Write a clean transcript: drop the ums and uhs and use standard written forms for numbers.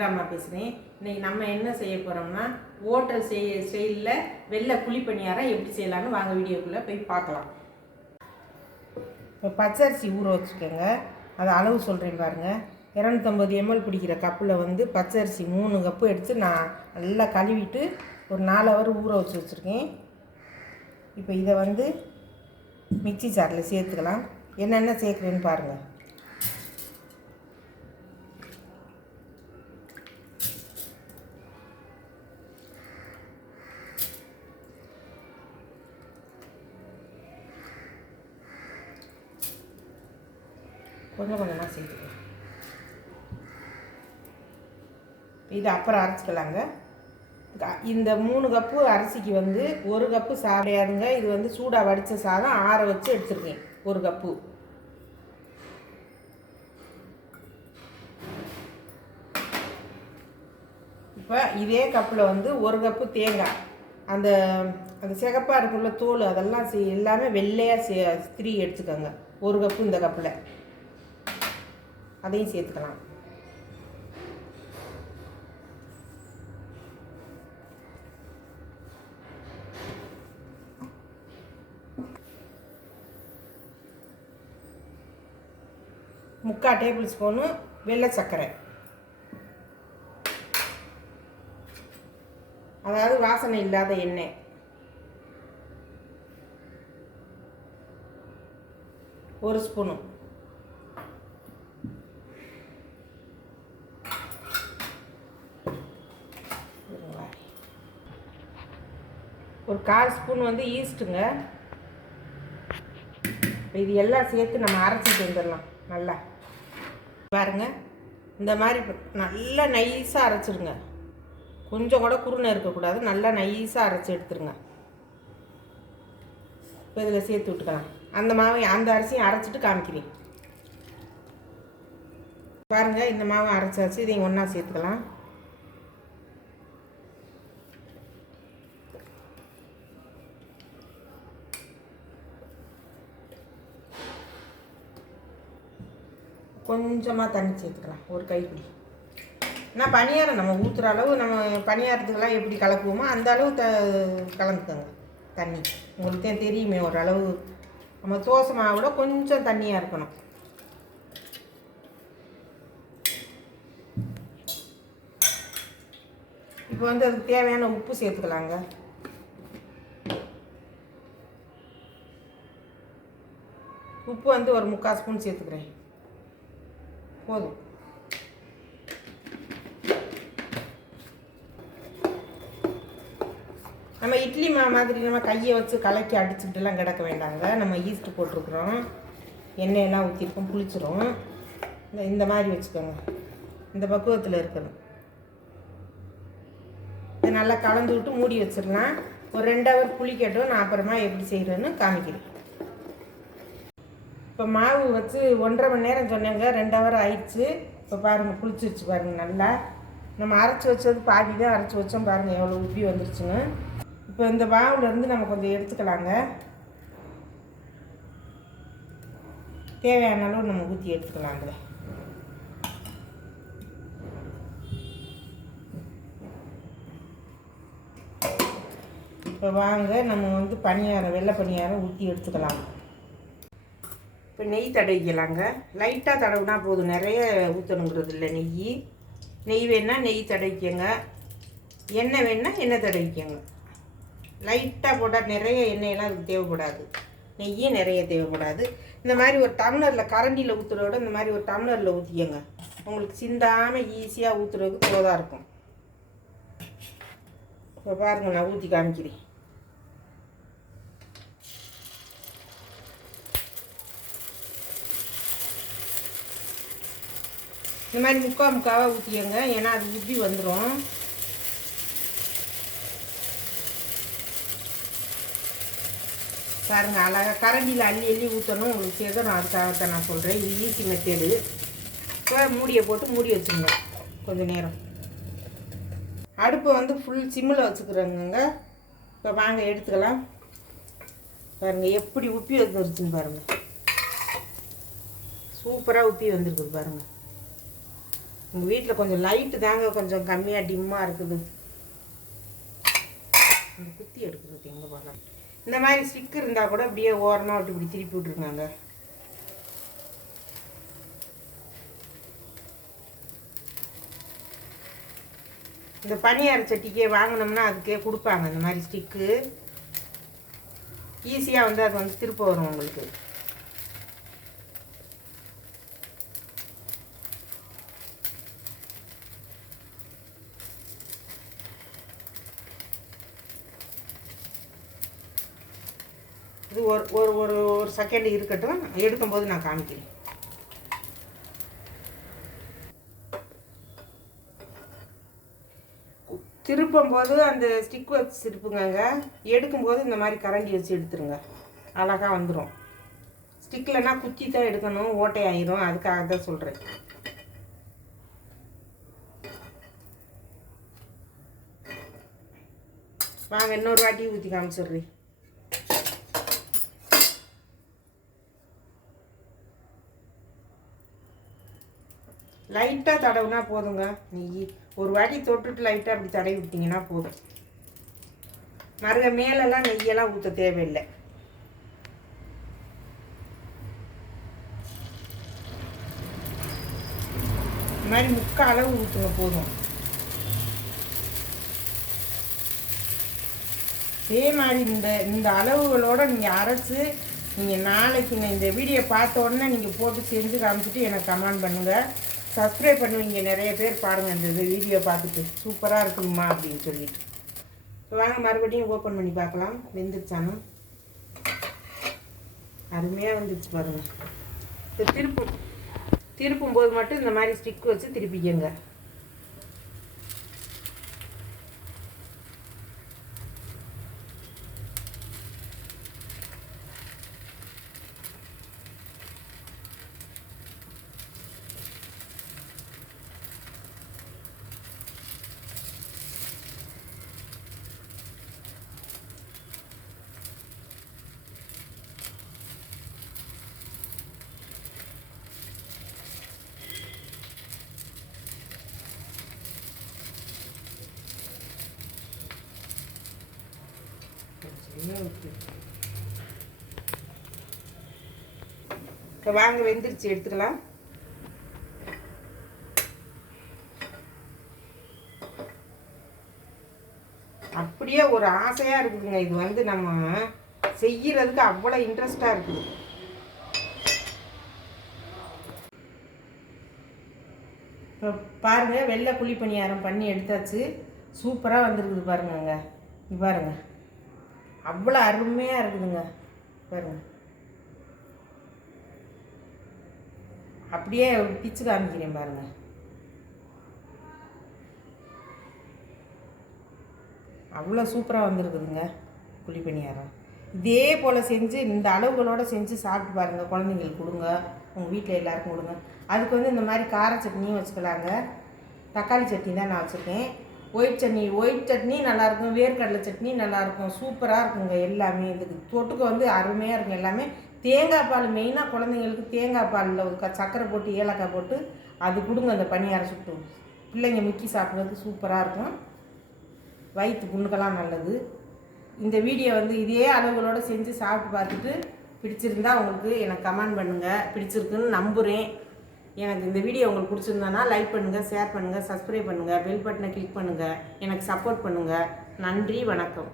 ருத்ராம்மா பேசுகிறேன். இன்றைக்கி நம்ம என்ன செய்ய போகிறோம்னா ஹோட்டல் ஸ்டைலில் வெள்ளை புளி பணியாரம் எப்படி செய்யலான்னு வாங்க வீடியோக்குள்ளே போய் பார்க்கலாம். இப்போ பச்சரிசி ஊற வச்சுக்கோங்க. அதை அளவு சொல்கிறேன் பாருங்கள். 250 ml பிடிக்கிற கப்பில் வந்து பச்சரிசி 3 கப்பு எடுத்து நான் நல்லா கழுவிட்டு ஒரு 4 ஹவர் ஊற வச்சுருக்கேன். இப்போ இதை வந்து மிக்சி ஜாரில் சேர்த்துக்கலாம். என்னென்ன சேர்க்குறேன்னு பாருங்கள். கொஞ்சம் கொஞ்சமாக சேர்த்துக்கலாம். இது அப்புறம் அரைச்சிக்கலாங்க. இந்த 3 கப்பு அரிசிக்கு வந்து 1 கப்பு சாப்பிடாதுங்க. இது வந்து சூடாக வடித்த சாதம் ஆற வச்சு எடுத்துருக்கேன் 1 கப்பு. இப்போ இதே கப்பில் வந்து 1 கப்பு தேங்காய், அந்த சிகப்பாக இருக்குள்ள தோல் அதெல்லாம் எல்லாமே வெள்ளையாக திரி எடுத்துக்கோங்க. 1 கப்பு இந்த கப்பில் அதையும் சேர்த்துக்கலாம். முக்கால் டேபிள் ஸ்பூனு வெள்ளை சர்க்கரை, அதாவது வாசனை இல்லாத எண்ணெய், 1 ஸ்பூனு, ஒரு 1/4 ஸ்பூன் வந்து ஈஸ்ட்டுங்க. இது எல்லாம் சேர்த்து நம்ம அரைச்சிட்டு வந்துடலாம். நல்லா பாருங்க, இந்த மாதிரி நல்லா நைஸாக அரைச்சிடுங்க. கொஞ்சம் கூட குருணை இருக்கக்கூடாது. நல்லா நைஸாக அரைச்சி எடுத்துருங்க. இப்போ இதில் சேர்த்து விட்டுக்கலாம். அந்த மாவை அந்த அரிசியும் அரைச்சிட்டு காமிக்கிறேன் பாருங்கள். இந்த மாவை அரைச்சாச்சு. இதையும் ஒன்றா சேர்த்துக்கலாம். கொஞ்சமாக தண்ணி சேர்த்துக்கலாம், ஒரு கைப்பிடி. ஆனால் பணியாரம் நம்ம ஊற்றுற அளவு, நம்ம பணியாரத்துக்கெல்லாம் எப்படி கலக்குவோமோ அந்த அளவு கலந்துக்கோங்க தண்ணி. உங்களுக்கு தான் தெரியுமே ஓரளவு. நம்ம தோசை மாவோட கொஞ்சம் தண்ணியாக இருக்கணும். இப்போ வந்து அதுக்கு தேவையான உப்பு சேர்த்துக்கலாங்க. உப்பு வந்து ஒரு 3/4 ஸ்பூன் சேர்த்துக்கிறேன், போதும். நம்ம இட்லி மாதிரி நம்ம கையை வச்சு கலக்கி அடிச்சுட்டுலாம் கிடக்க வேண்டாங்க. நம்ம ஈஸ்ட்டு போட்டிருக்குறோம், எண்ணெயெல்லாம் ஊற்றிருக்கோம், புளிச்சிரும். இந்த மாதிரி வச்சுக்கோங்க. இந்த பக்குவத்தில் இருக்கணும். இதை நல்லா கலந்து விட்டு மூடி வச்சிடலாம். ஒரு 2 ஹவர் புளிக்கட்டும். நான் அப்புறமா எப்படி செய்கிறேன்னு காமிக்கிறேன். இப்போ மாவு வச்சு 1.5 மணி நேரம் சொன்னேங்க. 2 ஹவர் ஆயிடுச்சு. இப்போ பாருங்கள், புளிச்சிருச்சு பாருங்கள். நல்லா நம்ம அரைச்சி வச்சது பாதி தான் அரைச்சி வச்சோம். பாருங்கள் எவ்வளோ உப்பி வந்துருச்சுன்னு. இப்போ இந்த மாவுலேருந்து நம்ம கொஞ்சம் எடுத்துக்கலாங்க. தேவையான அளவு நம்ம ஊற்றி எடுத்துக்கலாங்க. இப்போ வாங்க நம்ம வந்து பணியாரம், வெள்ளை பணியாரம் ஊற்றி எடுத்துக்கலாம். இப்போ நெய் தடவிக்கலாங்க. லைட்டாக தடவுனா போதும், நிறைய ஊற்றணுங்கிறது இல்லை. நெய் வேணால் நெய் தடவிக்கங்க, எண்ணெய் வேணால் எண்ணெய் தடவிக்கங்க. லைட்டாக போட்டால் நிறைய எண்ணெயெல்லாம் அதுக்கு தேவைப்படாது, நெய்யும் நிறைய தேவைப்படாது. இந்த மாதிரி ஒரு டம்ளரில், கரண்டியில் ஊற்றுறதோட இந்த மாதிரி ஒரு டம்ளரில் ஊற்றிக்கங்க. உங்களுக்கு சிந்தாமல் ஈஸியாக ஊற்றுறதுக்கு தோதாக இருக்கும். இப்போ பாருங்கள், நான் ஊற்றி காமிக்கிறேன். இந்த மாதிரி முக்காவாக ஊற்றிக்கங்க, ஏன்னா அது உப்பி வந்துடும். பாருங்கள், அழகாக கரண்டியில் அள்ளி ஊற்றணும். உங்களுக்கு சேதம், அதுக்காகத்தான் நான் சொல்கிறேன். இது ஈஸி மெத்தேடு. இப்போ மூடியை போட்டு மூடி வச்சுருங்க கொஞ்சம் நேரம். அடுப்பை வந்து ஃபுல் சிம்மில் வச்சுக்கிறேங்க. இப்போ வாங்க எடுத்துக்கலாம். பாருங்கள் எப்படி உப்பி வந்துருச்சுன்னு பாருங்கள். சூப்பராக உப்பி வந்துருக்குது பாருங்கள். உங்கள் வீட்டில் கொஞ்சம் லைட்டு தாங்க கொஞ்சம் கம்மியாக டிம்மாக இருக்குது. குத்தி எடுக்கிறது எங்கே பார்க்கலாம். இந்த மாதிரி ஸ்டிக் இருந்தால் கூட அப்படியே ஓரமாக விட்டு இப்படி திருப்பி விட்ருக்காங்க. இந்த பனியார சட்டிக்கே வாங்கினோம்னா அதுக்கே கொடுப்பாங்க இந்த மாதிரி ஸ்டிக்கு. ஈஸியாக வந்து அது வந்து திருப்ப வரும் உங்களுக்கு. இது ஒரு ஒரு ஒரு ஒரு செகண்ட் இருக்கட்டும், எடுக்கும்போது நான் காமிக்கிறேன். திருப்பும்போது அந்த ஸ்டிக் வச்சு திருப்புங்க. எடுக்கும்போது இந்த மாதிரி கரண்டி வச்சு எடுத்துருங்க, அழகாக வந்துடும். ஸ்டிக்லனா குத்தி தான் எடுக்கணும், ஓட்டை ஆயிரும். அதுக்காக தான் சொல்கிறேன். வாங்க இன்னொரு வாட்டி ஊற்றி காமிச்சிடுறேன். லைட்டாக தடவுனா போதுங்க. நெய் ஒரு வாட்டி தொட்டுட்டு லைட்டாக அப்படி தடவி விட்டிங்கன்னா போதும். மேலெல்லாம் நெய்யெல்லாம் ஊற்ற தேவையில்லை. இந்த மாதிரி முக்கால் அளவு ஊற்றுங்க போதும். அதே மாதிரி இந்த அளவுகளோடு நீங்கள் அரைச்சி நீங்கள் நாளைக்கு இந்த வீடியோ பார்த்த உடனே நீங்கள் போட்டு செஞ்சு காமிச்சிட்டு எனக்கு கமெண்ட் பண்ணுங்கள். சப்ஸ்கிரைப் பண்ணுவீங்க நிறைய பேர் பாருங்கள். இந்த வீடியோ பார்த்துட்டு சூப்பராக இருக்குமா அப்படின்னு சொல்லிட்டு. வாங்க மறுபடியும் ஓப்பன் பண்ணி பார்க்கலாம். வெந்துருச்சானு அருமையாக வந்துருச்சு பாருங்கள். திருப்பும்போது மட்டும் இந்த மாதிரி ஸ்டிக் வச்சு திருப்பிக்கங்க. இப்போ வாங்க வெந்துருச்சு, எடுத்துக்கலாம். அப்படியே ஒரு ஆசையாக இருக்குதுங்க. இது வந்து நம்ம செய்யறதுக்கு அவ்வளோ இன்ட்ரெஸ்டாக இருக்குது. இப்போ பாருங்கள், வெள்ளை குழி பணியாரம் பண்ணி எடுத்தாச்சு. சூப்பராக வந்துருக்குது பாருங்கங்க. இது பாருங்க, அவ்வளோ அருமையாக இருக்குதுங்க பாருங்க. அப்படியே பிச்சு காமிக்கிறேன் பாருங்க. அவ்வளோ சூப்பராக வந்துருக்குதுங்க குழி பணியாரம். இதே போல் செஞ்சு இந்த அளவுகளோடு செஞ்சு சாப்பிட்டு பாருங்கள். குழந்தைங்களுக்கு கொடுங்க, உங்கள் வீட்டில் எல்லாருக்கும் கொடுங்க. அதுக்கு வந்து இந்த மாதிரி கார சட்னியும் வச்சுக்கலாங்க. தக்காளி சட்னி தான் நான் வச்சுருக்கேன். ஒயிட் சட்னி நல்லாயிருக்கும், வேர்க்கடலை சட்னி நல்லாயிருக்கும். சூப்பராக இருக்குங்க எல்லாமே. இதுக்கு தொட்டுக்க வந்து அருமையாக இருக்கும் எல்லாமே. தேங்காய் பால் மெயினாக குழந்தைங்களுக்கு தேங்காய் பாலில் ஒரு சர்க்கரை போட்டு ஏலக்காய் போட்டு அது கொடுங்க. அந்த பணியாரம் சுட்டு பிள்ளைங்க முக்கி சாப்பிட்றதுக்கு சூப்பராக இருக்கும். வயிற்று புண்ணுக்கெல்லாம் நல்லது. இந்த வீடியோ வந்து இதே அளவுகளோடு செஞ்சு சாப்பிட்டு பார்த்துட்டு பிடிச்சிருந்தா உங்களுக்கு எனக்கு கமெண்ட் பண்ணுங்கள். பிடிச்சிருக்குன்னு நம்புகிறேன். எனக்கு இந்த வீடியோ உங்களுக்கு பிடிச்சிருந்தானா லைக் பண்ணுங்கள், ஷேர் பண்ணுங்கள், சப்ஸ்கிரைப் பண்ணுங்கள், பெல் பட்டனை கிளிக் பண்ணுங்கள். எனக்கு சப்போர்ட் பண்ணுங்கள். நன்றி, வணக்கம்.